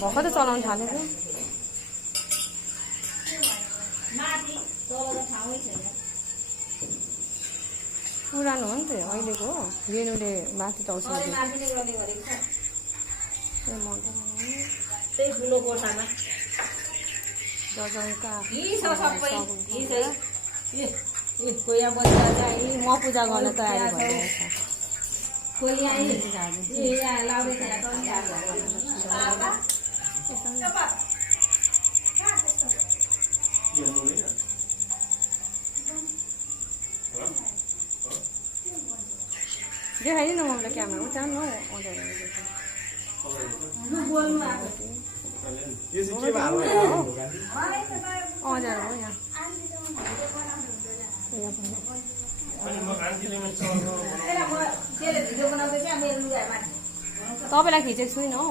भर्खर त चलाउन थालेको पुरानो हो नि त अहिलेको रेणुले माथि चौस म पूजा गर्न तयारी देखाइदिनु न मलाई क्यामेरा जानु हो अँध्यारो हो यहाँ तपाईँलाई खिचेको छुइनँ हौ